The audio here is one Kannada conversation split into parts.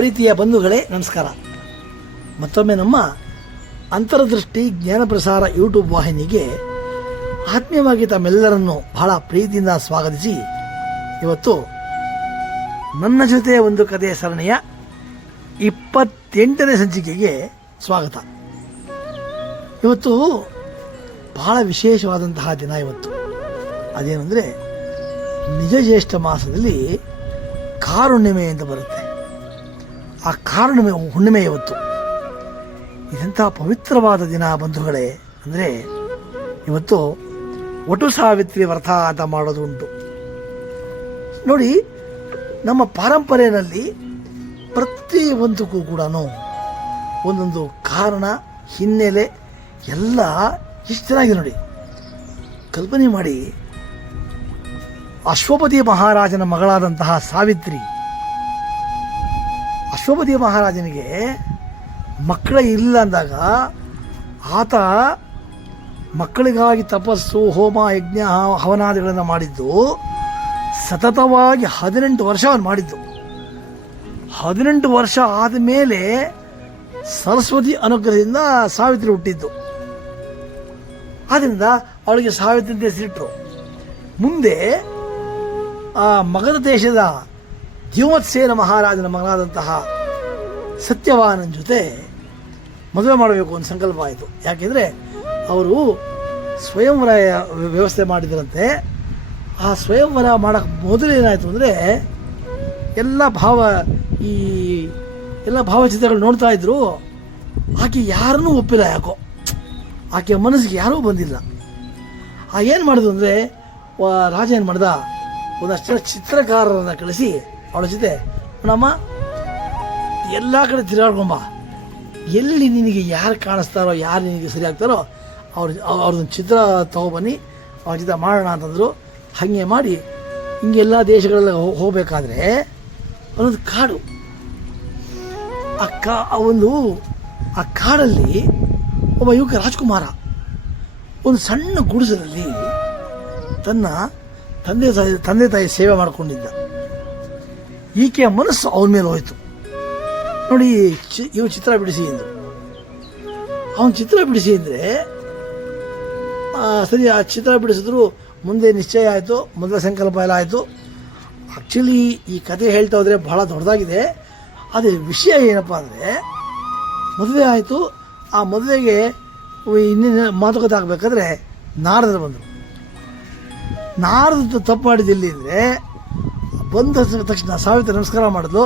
ಪ್ರೀತಿಯ ಬಂಧುಗಳೇ ನಮಸ್ಕಾರ. ಮತ್ತೊಮ್ಮೆ ನಮ್ಮ ಅಂತರದೃಷ್ಟಿ ಜ್ಞಾನಪ್ರಸಾರ ಯೂಟ್ಯೂಬ್ ವಾಹಿನಿಗೆ ಆತ್ಮೀಯವಾಗಿ ತಮ್ಮೆಲ್ಲರನ್ನು ಬಹಳ ಪ್ರೀತಿಯಿಂದ ಸ್ವಾಗತಿಸಿ, ಇವತ್ತು ನನ್ನ ಜೊತೆ ಒಂದು ಕಥೆಯ ಸರಣಿಯ 28ನೇ ಸಂಚಿಕೆಗೆ ಸ್ವಾಗತ. ಇವತ್ತು ಬಹಳ ವಿಶೇಷವಾದಂತಹ ದಿನ. ಇವತ್ತು ಅದೇನೆಂದರೆ ನಿಜ ಜ್ಯೇಷ್ಠ ಮಾಸದಲ್ಲಿ ಕಾರುಣ್ಣಿಮೆ ಅಂತ ಬರುತ್ತೆ. ಆ ಕಾರುಣ್ಣಿಮೆ ಹುಣ್ಣಿಮೆ ಇವತ್ತು. ಇದಂಥ ಪವಿತ್ರವಾದ ದಿನ ಬಂಧುಗಳೇ. ಅಂದರೆ ಇವತ್ತು ವಟು ಸಾವಿತ್ರಿ ವ್ರತ ಅಂತ ಮಾಡೋದು ಉಂಟು ನೋಡಿ. ನಮ್ಮ ಪರಂಪರೆಯಲ್ಲಿ ಪ್ರತಿಯೊಂದಕ್ಕೂ ಕೂಡ ಒಂದೊಂದು ಕಾರಣ, ಹಿನ್ನೆಲೆ ಎಲ್ಲ ಇಷ್ಟು ಚೆನ್ನಾಗಿದೆ ನೋಡಿ. ಕಲ್ಪನೆ ಮಾಡಿ, ಅಶ್ವಪತಿ ಮಹಾರಾಜನ ಮಗಳಾದಂತಹ ಸಾವಿತ್ರಿ, ಅಶ್ವಪತಿ ಮಹಾರಾಜನಿಗೆ ಮಕ್ಕಳೇ ಇಲ್ಲ ಅಂದಾಗ ಆತ ಮಕ್ಕಳಿಗಾಗಿ ತಪಸ್ಸು, ಹೋಮ, ಯಜ್ಞ, ಹವನಾದಿಗಳನ್ನು ಮಾಡಿದ್ದು ಸತತವಾಗಿ 18 ವರ್ಷ ಅವನು ಮಾಡಿದ್ದು. 18 ವರ್ಷ ಆದಮೇಲೆ ಸರಸ್ವತಿ ಅನುಗ್ರಹದಿಂದ ಸಾವಿತ್ರಿ ಹುಟ್ಟಿದ್ದು. ಆದ್ದರಿಂದ ಅವಳಿಗೆ ಸಾವಿತ್ರಿ ಅಂತ ಹೆಸರಿಟ್ಟರು. ಮುಂದೆ ಆ ಮಗಧ ದೇಶದ ದ್ಯುಮತ್ಸೇನ ಮಹಾರಾಜನ ಮಗನಾದಂತಹ ಸತ್ಯವಾನನ ಜೊತೆ ಮದುವೆ ಮಾಡಬೇಕು ಅಂತ ಸಂಕಲ್ಪ ಆಯಿತು. ಯಾಕೆಂದರೆ ಅವರು ಸ್ವಯಂವರ ವ್ಯವಸ್ಥೆ ಮಾಡಿದ್ರಂತೆ. ಆ ಸ್ವಯಂವರ ಮಾಡೋಕ್ಕೆ ಮೊದಲು ಏನಾಯಿತು ಅಂದರೆ ಎಲ್ಲ ಭಾವಚಿತ್ರಗಳು ನೋಡ್ತಾ ಇದ್ರು. ಆಕೆ ಯಾರನ್ನೂ ಒಪ್ಪಿಲ್ಲ. ಯಾಕೋ ಆಕೆ ಮನಸ್ಸಿಗೆ ಯಾರೂ ಬಂದಿಲ್ಲ. ಏನು ಮಾಡಿದ್ರು ಅಂದರೆ, ರಾಜ ಏನು ಮಾಡ್ದ, ಒಂದಷ್ಟು ಚಿತ್ರಕಾರರನ್ನು ಕಳಿಸಿ ಅವಳ ಜೊತೆ, ನಮ್ಮ ಎಲ್ಲ ಕಡೆ ತಿರುಗಾಡ್ಕೊಂಬ, ಎಲ್ಲಿ ನಿನಗೆ ಯಾರು ಕಾಣಿಸ್ತಾರೋ, ಯಾರು ನಿನಗೆ ಸರಿ ಆಗ್ತಾರೋ ಅವ್ರದ್ದೊಂದು ಚಿತ್ರ ತೊಗೊಬನ್ನಿ, ಅವ್ರ ಜೊತೆ ಮಾಡೋಣ ಅಂತಂದರು. ಹಾಗೆ ಮಾಡಿ ಹಿಂಗೆಲ್ಲ ದೇಶಗಳೆಲ್ಲ ಹೋಗಬೇಕಾದ್ರೆ ಒಂದೊಂದು ಕಾಡು, ಆ ಕಾಡಲ್ಲಿ ಒಬ್ಬ ಯುವಕ ರಾಜ್ಕುಮಾರ ಒಂದು ಸಣ್ಣ ಗುಡಿಸಲಲ್ಲಿ ತನ್ನ ತಂದೆ ತಾಯಿ ಸೇವೆ ಮಾಡಿಕೊಂಡಿದ್ದ. ಈಕೆಯ ಮನಸ್ಸು ಅವನ ಮೇಲೆ ಹೋಯಿತು. ನೋಡಿ, ಇವು ಚಿತ್ರ ಬಿಡಿಸಿ ಎಂದು ಅವನು ಚಿತ್ರ ಬಿಡಿಸಿ ಅಂದರೆ ಸರಿ, ಆ ಚಿತ್ರ ಬಿಡಿಸಿದ್ರು. ಮುಂದೆ ನಿಶ್ಚಯ ಆಯಿತು, ಮೊದಲ ಸಂಕಲ್ಪ ಎಲ್ಲ ಆಯಿತು. ಆ್ಯಕ್ಚುಲಿ ಈ ಕಥೆ ಹೇಳ್ತಾ ಹೋದರೆ ಬಹಳ ದೊಡ್ಡದಾಗಿದೆ. ಅದೇ ವಿಷಯ ಏನಪ್ಪ ಅಂದರೆ, ಮದುವೆ ಆಯಿತು. ಆ ಮದುವೆಗೆ ಇನ್ನೇನು ಮಾತುಕತೆ ಆಗಬೇಕಾದ್ರೆ ನಾರದರು ಬಂದರು. ನಾರದು ತಪ್ಪು ಮಾಡಿದ್ದಿಲ್ಲಿ ಅಂದರೆ, ಬಂದ ತಕ್ಷಣ ಸಾವಿತ್ರಿ ನಮಸ್ಕಾರ ಮಾಡಿದ್ಲು,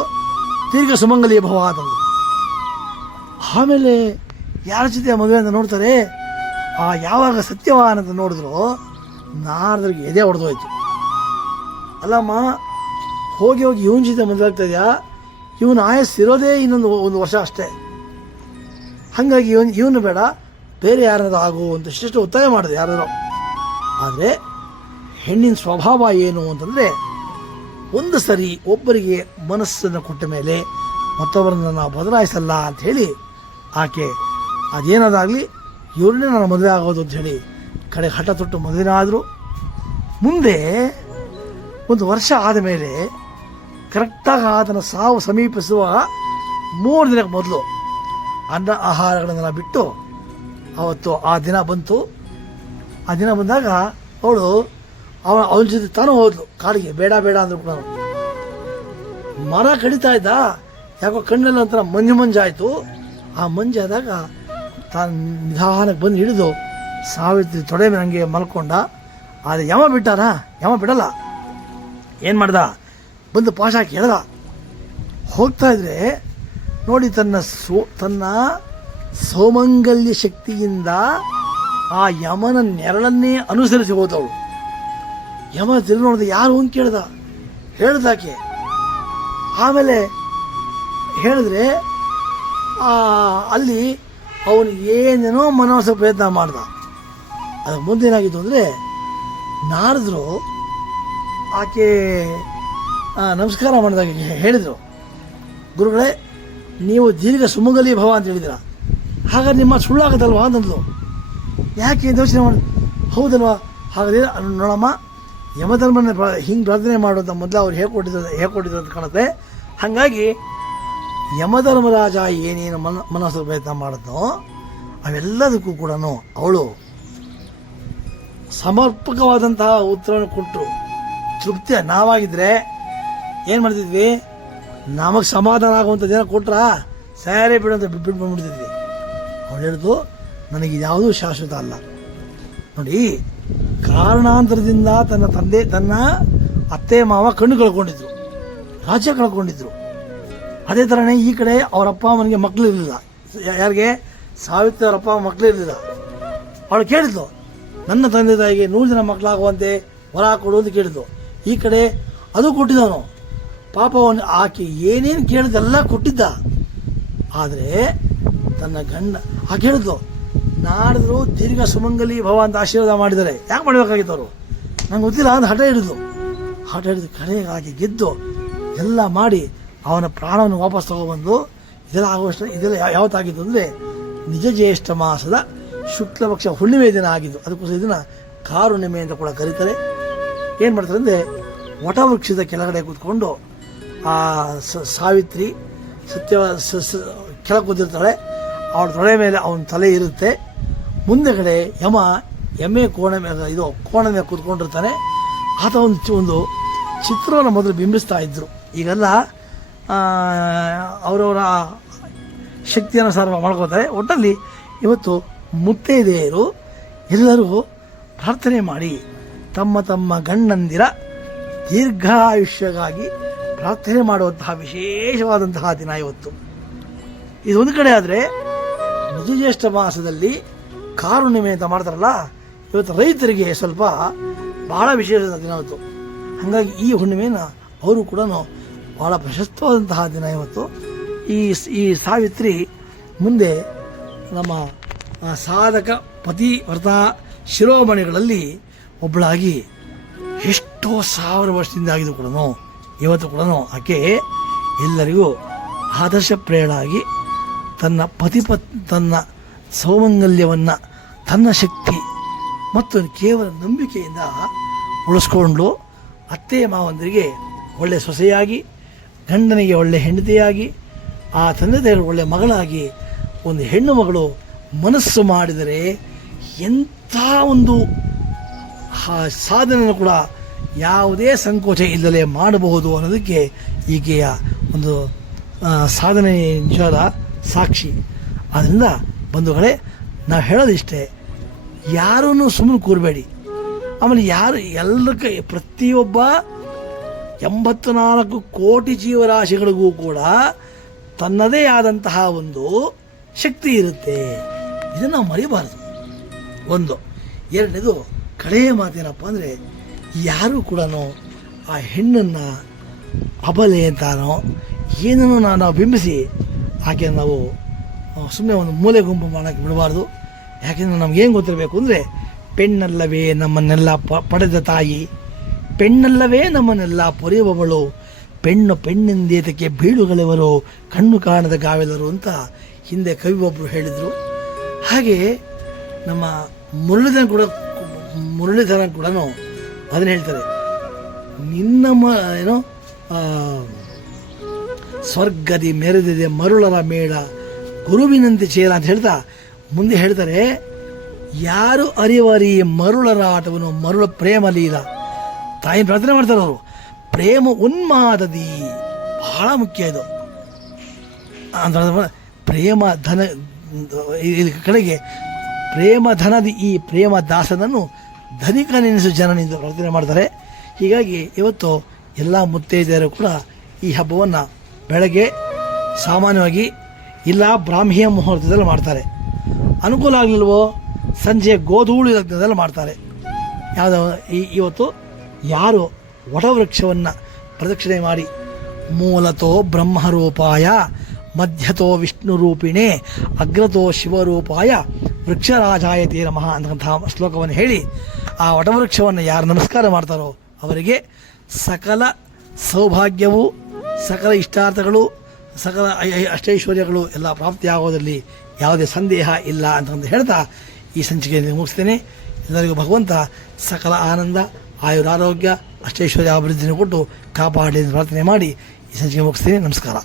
ದೀರ್ಘ ಸುಮಂಗಲಿಯ ಭವ ಅಂತಂದ್ರು. ಆಮೇಲೆ ಯಾರ ಜೊತೆ ಮದುವೆ ಅಂತ ನೋಡ್ತಾರೆ. ಯಾವಾಗ ಸತ್ಯವಾನ್ ಅಂತ ನೋಡಿದ್ರು, ನಾರದ್ರಿಗೆ ಎದೆ ಹೊಡೆದೋಯ್ತು. ಅಲ್ಲಮ್ಮ, ಹೋಗಿ ಇವನ ಜೊತೆ ಮದುವೆ ಆಗ್ತಾ ಇದೆಯಾ, ಇವನು ಆಯಸ್ಸಿರೋದೇ ಒಂದು ವರ್ಷ ಅಷ್ಟೇ. ಹಾಗಾಗಿ ಇವನು ಬೇಡ, ಬೇರೆ ಯಾರಾದ್ರೂ ಆಗು ಅಂತ ಇಷ್ಟು ಒತ್ತಾಯ ಮಾಡಿದೆ ಯಾರು. ಆದರೆ ಹೆಣ್ಣಿನ ಸ್ವಭಾವ ಏನು ಅಂತಂದರೆ, ಒಂದು ಸರಿ ಒಬ್ಬರಿಗೆ ಮನಸ್ಸನ್ನು ಕೊಟ್ಟ ಮೇಲೆ ಮತ್ತೊಬ್ಬರನ್ನು ನಾವು ಬದಲಾಯಿಸಲ್ಲ ಅಂಥೇಳಿ ಆಕೆ ಅದೇನಾದಾಗಲಿ ಇವ್ರನ್ನೇ ನಾನು ಮದುವೆ ಆಗೋದು ಅಂಥೇಳಿ ಕಡೆ ಹಠ ತೊಟ್ಟು ಮದುವೆ ಆದರು. ಮುಂದೆ ಒಂದು ವರ್ಷ ಆದ ಮೇಲೆ ಕರೆಕ್ಟಾಗಿ ಆತನ ಸಾವು ಸಮೀಪಿಸುವ 3 ದಿನಕ್ಕೆ ಮೊದಲು ಅನ್ನ ಆಹಾರಗಳನ್ನೆಲ್ಲ ಬಿಟ್ಟು ಅವತ್ತು ಆ ದಿನ ಬಂತು. ಆ ದಿನ ಬಂದಾಗ ಅವನ ಜೊತೆ ತಾನು ಹೋದ್ಲು ಕಾಡಿಗೆ. ಬೇಡ ಅಂದ್ರು ಕೂಡ ಮರ ಕಡಿತಾ ಇದ್ದ. ಯಾಕೋ ಕಣ್ಣಲ್ಲಿ ಒಂಥರ ಮಂಜಾಯಿತು. ಆ ಮಂಜಾದಾಗ ತಾನು ನಿಧಾನಕ್ಕೆ ಬಂದು ಹಿಡಿದು ಸಾವಿತ್ರಿ ತೊಡೆ ಮೇಲೆ ಹಂಗೆ ಮಲ್ಕೊಂಡ. ಆದರೆ ಯಮ ಬಿಡಲ್ಲ. ಏನು ಮಾಡ್ದ, ಬಂದು ಪಾಶ ಹಾಕಿ ಎಳೆದ. ಹೋಗ್ತಾ ಇದ್ರೆ ನೋಡಿ, ತನ್ನ ಸೌಮಂಗಲ್ಯ ಶಕ್ತಿಯಿಂದ ಆ ಯಮನ ನೆರಳನ್ನೇ ಅನುಸರಿಸಿ ಹೋದವಳು. ಯಮ ತಿರುಗಿ ನೋಡಿದ, ಯಾರು ಅಂತ ಹೇಳ್ದಾಕೆ. ಆಮೇಲೆ ಹೇಳಿದ್ರೆ ಅಲ್ಲಿ ಅವನು ಏನೇನೋ ಮನೋಸ ಪ್ರಯತ್ನ ಮಾಡ್ದ. ಅದಕ್ಕೆ ಮುಂದೇನಾಗಿತ್ತು ಅಂದರೆ, ನಾರದರು ಆಕೆ ನಮಸ್ಕಾರ ಮಾಡಿದಾಗ ಹೇಳಿದರು, ಗುರುಗಳೇ, ನೀವು ದೀರ್ಘ ಸುಮಂಗಲಿ ಭವ ಅಂತ ಹೇಳಿದಿರ, ಹಾಗಾದ್ರೆ ನಿಮ್ಮ ಸುಳ್ಳಾಗತ್ತಲ್ವಾ ಅಂತಂದ್ಲು. ಯಾಕೆ ಯೋಚನೆ ಮಾಡಿ, ಹೌದಲ್ವಾ, ಹಾಗಾದ್ರೆ ನೋಡಮ್ಮ, ಯಮಧರ್ಮನ ಹಿಂಗೆ ಪ್ರಾರ್ಥನೆ ಮಾಡೋದು ಮೊದಲು ಅವ್ರು ಹೇಳ್ಕೊಟ್ಟಿದ್ರು ಅಂತ ಕಾಣುತ್ತೆ. ಹಾಗಾಗಿ ಯಮಧರ್ಮರಾಜ ಏನೇನು ಮನಸ್ಸು ಪ್ರಯತ್ನ ಮಾಡಿದ್ನೋ ಅವೆಲ್ಲದಕ್ಕೂ ಕೂಡ ಅವಳು ಸಮರ್ಪಕವಾದಂತಹ ಉತ್ತರವನ್ನು ಕೊಟ್ಟರು. ತೃಪ್ತಿ ನಾವಾಗಿದ್ರೆ ಏನು ಮಾಡ್ತಿದ್ವಿ, ನಮಗೆ ಸಮಾಧಾನ ಆಗುವಂಥದ್ದೇನೋ ಕೊಟ್ರ ಸರಿ ಬಿಡು ಅಂತ ಬಿಟ್ಟು ಬಂದ್ಬಿಡ್ತಿದ್ವಿ. ಅವಳು ಹೇಳಿದು ನನಗೆ ಯಾವುದೂ ಶಾಶ್ವತ ಅಲ್ಲ. ನೋಡಿ, ಕಾರಣಾಂತರದಿಂದ ತನ್ನ ತಂದೆ ತನ್ನ ಅತ್ತೆ ಮಾವ ಕಣ್ಣು ಕಳ್ಕೊಂಡಿದ್ರು, ರಾಜ್ಯ ಕಳ್ಕೊಂಡಿದ್ರು. ಅದೇ ಥರನೇ ಈ ಕಡೆ ಅವರ ಅಪ್ಪ ಅಮ್ಮನಿಗೆ ಮಕ್ಕಳು ಇರಲಿಲ್ಲ. ಯಾರಿಗೆ? ಸಾವಿತ್ರಿ ಅವರ ಅಪ್ಪ ಅಮ್ಮ ಮಕ್ಕಳು ಇರಲಿಲ್ಲ. ಅವಳು ಕೇಳಿದ್ಲು, ನನ್ನ ತಂದೆ ತಾಯಿಗೆ 100 ಜನ ಮಕ್ಕಳಾಗುವಂತೆ ಹೊರ ಕೊಡು ಅಂತ ಕೇಳಿದ್ಲು. ಈ ಕಡೆ ಅದು ಕೊಟ್ಟಿದ್ದವನು ಪಾಪ. ಅವನು ಆಕೆ ಏನೇನು ಕೇಳಿದೆಲ್ಲ ಕೊಟ್ಟಿದ್ದ. ಆದರೆ ತನ್ನ ಗಂಡ ಆಕೆ ಹೇಳಿದ್ಲು, ನಾಡಿದ್ರು ದೀರ್ಘ ಸುಮಂಗಲಿ ಭವ ಅಂತ ಆಶೀರ್ವಾದ ಮಾಡಿದ್ದಾರೆ, ಯಾಕೆ ಮಾಡಬೇಕಾಗಿತ್ತು ಅವರು? ನಂಗೆ ಗೊತ್ತಿಲ್ಲ ಅಂತ ಹಠ ಹಿಡಿದು ಕಡೆಗೆ ಆಕೆ ಗೆದ್ದು ಎಲ್ಲ ಮಾಡಿ ಅವನ ಪ್ರಾಣವನ್ನು ವಾಪಸ್ ತಗೊಬಂದು ಇದೆಲ್ಲ ಆಗುವಷ್ಟು ಇದೆಲ್ಲ ಯಾವತ್ತಾಗಿದ್ದು ಅಂದರೆ ನಿಜ ಜ್ಯೇಷ್ಠ ಮಾಸದ ಶುಕ್ಲ ಪಕ್ಷ ಹುಣ್ಣಿಮೆ ದಿನ ಆಗಿದ್ದು. ಅದಕ್ಕೋಸ್ಕರ ಇದನ್ನು ಕಾರುಣ್ಣಿಮೆ ಅಂತ ಕೂಡ ಕರೀತಾರೆ. ಏನು ಮಾಡ್ತಾರೆ ಅಂದರೆ ವಟವೃಕ್ಷದ ಕೆಳಗಡೆ ಕೂತ್ಕೊಂಡು ಆ ಸಾವಿತ್ರಿ ಕೆಳಗೆ ಕೂತಿರ್ತಾಳೆ. ಅವಳ ತೊಡೆ ಮೇಲೆ ಅವನ ತಲೆ ಇರುತ್ತೆ. ಮುಂದೆಗಡೆ ಯಮ ಎಮ್ಮೆ ಕೋಣೆ ಮೇಲೆ ಕೂತ್ಕೊಂಡಿರ್ತಾನೆ. ಆತ ಒಂದು ಚಿತ್ರವನ್ನು ಮೊದಲು ಬಿಂಬಿಸ್ತಾ ಇದ್ರು. ಈಗೆಲ್ಲ ಅವರವರ ಶಕ್ತಿಯನುಸಾರ ಮಾಡ್ಕೋತಾರೆ. ಒಟ್ಟಲ್ಲಿ ಇವತ್ತು ಮುತ್ತೈದೆಯರು ಎಲ್ಲರೂ ಪ್ರಾರ್ಥನೆ ಮಾಡಿ ತಮ್ಮ ತಮ್ಮ ಗಂಡಂದಿರ ದೀರ್ಘಾಯುಷ್ಯಕ್ಕಾಗಿ ಪ್ರಾರ್ಥನೆ ಮಾಡುವಂತಹ ವಿಶೇಷವಾದಂತಹ ದಿನ ಇವತ್ತು. ಇದೊಂದು ಕಡೆ ಆದರೆ ನಿಜ ಜ್ಯೇಷ್ಠ ಮಾಸದಲ್ಲಿ ಕಾರುಣ್ಣಿಮೆ ಅಂತ ಮಾಡ್ತಾರಲ್ಲ, ಇವತ್ತು ರೈತರಿಗೆ ಸ್ವಲ್ಪ ಬಹಳ ವಿಶೇಷವಾದ ದಿನ ಇವತ್ತು. ಹಾಗಾಗಿ ಈ ಹುಣ್ಣಿಮೆಯನ್ನು ಅವರು ಕೂಡ ಬಹಳ ಪ್ರಶಸ್ತವಾದಂತಹ ದಿನ ಇವತ್ತು. ಈ ಸಾವಿತ್ರಿ ಮುಂದೆ ನಮ್ಮ ಸಾಧಕ ಪತಿವ್ರತ ಶಿರೋಮಣಿಗಳಲ್ಲಿ ಒಬ್ಬಳಾಗಿ ಎಷ್ಟೋ 1000 ವರ್ಷದಿಂದ ಆಗಿದ್ದು ಕೂಡ ಇವತ್ತು ಕೂಡ ಆಕೆ ಎಲ್ಲರಿಗೂ ಆದರ್ಶಪ್ರಿಯಳಾಗಿ ತನ್ನ ಸೌಮಂಗಲ್ಯವನ್ನು ತನ್ನ ಶಕ್ತಿ ಮತ್ತು ಕೇವಲ ನಂಬಿಕೆಯಿಂದ ಉಳಿಸ್ಕೊಂಡು ಅತ್ತೆ ಮಾವಂದರಿಗೆ ಒಳ್ಳೆಯ ಸೊಸೆಯಾಗಿ, ಗಂಡನಿಗೆ ಒಳ್ಳೆಯ ಹೆಂಡತಿಯಾಗಿ, ಆ ತಂದೆ ತಾಯಿಗಳು ಒಳ್ಳೆಯ ಮಗಳಾಗಿ ಒಂದು ಹೆಣ್ಣು ಮಗಳು ಮನಸ್ಸು ಮಾಡಿದರೆ ಎಂಥ ಒಂದು ಸಾಧನೆಯನ್ನು ಕೂಡ ಯಾವುದೇ ಸಂಕೋಚ ಇಲ್ಲದೆ ಮಾಡಬಹುದು ಅನ್ನೋದಕ್ಕೆ ಈಕೆಯ ಒಂದು ಸಾಧನೆ ನಿಜವಾದ ಸಾಕ್ಷಿ. ಆದ್ದರಿಂದ ಬಂಧುಗಳೇ, ನಾವು ಹೇಳೋದಿಷ್ಟೇ, ಯಾರೂ ಸುಮ್ಮನೆ ಕೂರಬೇಡಿ. ಆಮೇಲೆ ಎಲ್ಲಕ್ಕೆ ಪ್ರತಿಯೊಬ್ಬ 84 ಕೋಟಿ ಜೀವರಾಶಿಗಳಿಗೂ ಕೂಡ ತನ್ನದೇ ಆದಂತಹ ಒಂದು ಶಕ್ತಿ ಇರುತ್ತೆ. ಇದನ್ನು ನಾವು ಮರಿಬಾರದು. ಒಂದು. ಎರಡನೇದು, ಕಡೆಯ ಮಾತೇನಪ್ಪ ಅಂದರೆ, ಯಾರೂ ಕೂಡ ಆ ಹೆಣ್ಣನ್ನು ಅಬಲೆ ಅಂತಾನೋ ಏನನ್ನು ನಾವು ಬಿಂಬಿಸಿ ಆಕೆ ನಾವು ಸುಮ್ಮನೆ ಒಂದು ಮೂಲೆ ಗುಂಪು ಮಾಡೋಕ್ಕೆ ಬಿಡಬಾರ್ದು. ಯಾಕೆಂದರೆ ನಮಗೇನು ಗೊತ್ತಿರಬೇಕು ಅಂದರೆ, ಪೆಣ್ಣಲ್ಲವೇ ನಮ್ಮನ್ನೆಲ್ಲ ಪಡೆದ ತಾಯಿ, ಪೆಣ್ಣಲ್ಲವೇ ನಮ್ಮನ್ನೆಲ್ಲ ಪೊರೆಯುವವಳು, ಪೆಣ್ಣೆಂದೇತಕ್ಕೆ ಬೀಳುಗಳೆವರು, ಕಣ್ಣು ಕಾಣದ ಗಾವೆಲರು ಅಂತ ಹಿಂದೆ ಕವಿ ಒಬ್ಬರು ಹೇಳಿದರು. ಹಾಗೆ ನಮ್ಮ ಮುರಳೀಧರನ್ ಕೂಡ ಅದನ್ನು ಹೇಳ್ತಾರೆ, ನಿನ್ನ ಸ್ವರ್ಗದಿ ಮೆರೆದಿದೆ ಮರುಳರ ಮೇಳ ಗುರುವಿನಂತೆ ಚೇರ ಅಂತ ಹೇಳ್ತಾ ಮುಂದೆ ಹೇಳ್ತಾರೆ, ಯಾರು ಅರಿವರಿ ಮರುಳರ ಆಟವನ್ನು ಮರುಳ ಪ್ರೇಮ ಲೀಲ. ತಾಯಿನ ಪ್ರಾರ್ಥನೆ ಮಾಡ್ತಾರೆ ಅವರು. ಪ್ರೇಮ ಉನ್ಮಾದದಿ ಬಹಳ ಮುಖ್ಯ ಇದು ಅಂತ. ಪ್ರೇಮ ಧನ ಕಡೆಗೆ ಪ್ರೇಮ ಧನದಿ ಈ ಪ್ರೇಮ ದಾಸನನ್ನು ಧನಿಕ ನೆನೆಸು ಜನನಿಂದ ಪ್ರಾರ್ಥನೆ ಮಾಡ್ತಾರೆ. ಹೀಗಾಗಿ ಇವತ್ತು ಎಲ್ಲ ಮುತ್ತೈದೆಯರು ಕೂಡ ಈ ಹಬ್ಬವನ್ನು ಬೆಳಗ್ಗೆ ಸಾಮಾನ್ಯವಾಗಿ ಇಲ್ಲ ಬ್ರಾಹ್ಮಿಯ ಮುಹೂರ್ತದಲ್ಲಿ ಮಾಡ್ತಾರೆ. ಅನುಕೂಲ ಆಗಲಿಲ್ವೋ ಸಂಜೆ ಗೋಧೂಳಿ ಲಗ್ನದಲ್ಲಿ ಮಾಡ್ತಾರೆ. ಇವತ್ತು ಯಾರು ವಟವೃಕ್ಷವನ್ನು ಪ್ರದಕ್ಷಿಣೆ ಮಾಡಿ ಮೂಲತೋ ಬ್ರಹ್ಮರೂಪಾಯ ಮಧ್ಯತೋ ವಿಷ್ಣು ರೂಪಿಣೆ ಅಗ್ರತೋ ಶಿವರೂಪಾಯ ವೃಕ್ಷರಾಜಾಯತೆ ನಮಃ ಅಂತಕ್ಕಂತಹ ಶ್ಲೋಕವನ್ನು ಹೇಳಿ ಆ ವಟವೃಕ್ಷವನ್ನು ಯಾರು ನಮಸ್ಕಾರ ಮಾಡ್ತಾರೋ ಅವರಿಗೆ ಸಕಲ ಸೌಭಾಗ್ಯವು, ಸಕಲ ಇಷ್ಟಾರ್ಥಗಳು, ಸಕಲ ಅಷ್ಟೈಶ್ವರ್ಯಗಳು ಎಲ್ಲ ಪ್ರಾಪ್ತಿಯಾಗೋದರಲ್ಲಿ ಯಾವುದೇ ಸಂದೇಹ ಇಲ್ಲ ಅಂತಂದು ಹೇಳ್ತಾ ಈ ಸಂಚಿಕೆಯನ್ನು ಮುಗಿಸ್ತೇನೆ. ಎಲ್ಲರಿಗೂ ಭಗವಂತ ಸಕಲ ಆನಂದ, ಆಯುರಾರೋಗ್ಯ, ಅಷ್ಟೈಶ್ವರ್ಯ ಅಭಿವೃದ್ಧಿಯನ್ನು ಕೊಟ್ಟು ಕಾಪಾಡಿ ಪ್ರಾರ್ಥನೆ ಮಾಡಿ ಈ ಸಂಚಿಕೆ ಮುಗಿಸ್ತೇನೆ. ನಮಸ್ಕಾರ.